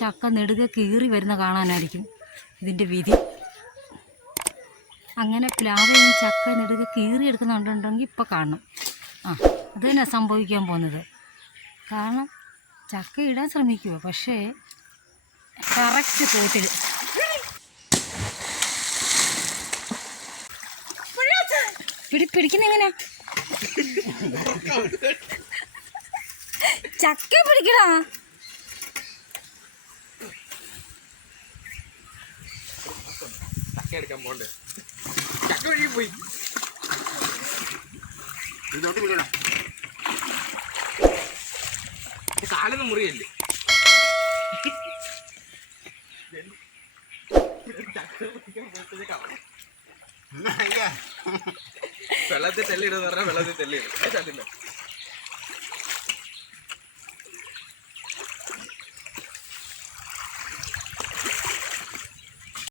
ചക്ക നെടുകെ കീറി വരുന്ന കാണാനായിരിക്കും ഇതിൻ്റെ വിധി. അങ്ങനെ പ്ലാവിൽ നിന്ന് ചക്ക നെടുകെ കീറിയെടുക്കുന്നുണ്ടെങ്കിൽ ഇപ്പോൾ കാണണം. അത് തന്നെ സംഭവിക്കാൻ പോകുന്നത്. കാരണം ചക്ക ഇടാൻ ശ്രമിക്കുക, പക്ഷേ കറക്റ്റ് തോട്ടിൽ പിടിക്കുന്ന എങ്ങനെയാ? ചക്ക പിടിക്കടാ. ചക്ക എടുക്കാൻ പോണ്ടേ? ചക്ക ഒഴുകി പോയി. കാലൊന്നും മുറിയല്ലേ? വെള്ളത്തിൽ തെല്ലിടുന്ന പറഞ്ഞാൽ വെള്ളത്തിൽ തെല്ലിടും.